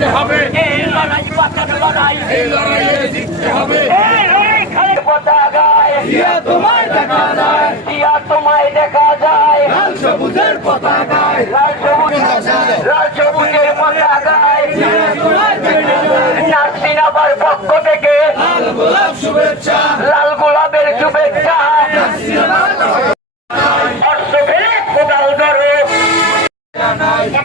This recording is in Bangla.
লড়াই বাঁচার লড়াই। এই লড়াই খালের পতাকায় তোমার দেখা যায়। দিয়া তোমায় দেখা যায়। লাল সবুজের পতাকায়। লাল সবুজ লাল সবুজের পতাকায়। আবার পক্ষ থেকে লাল গোলাপ শুভেচ্ছা। লাল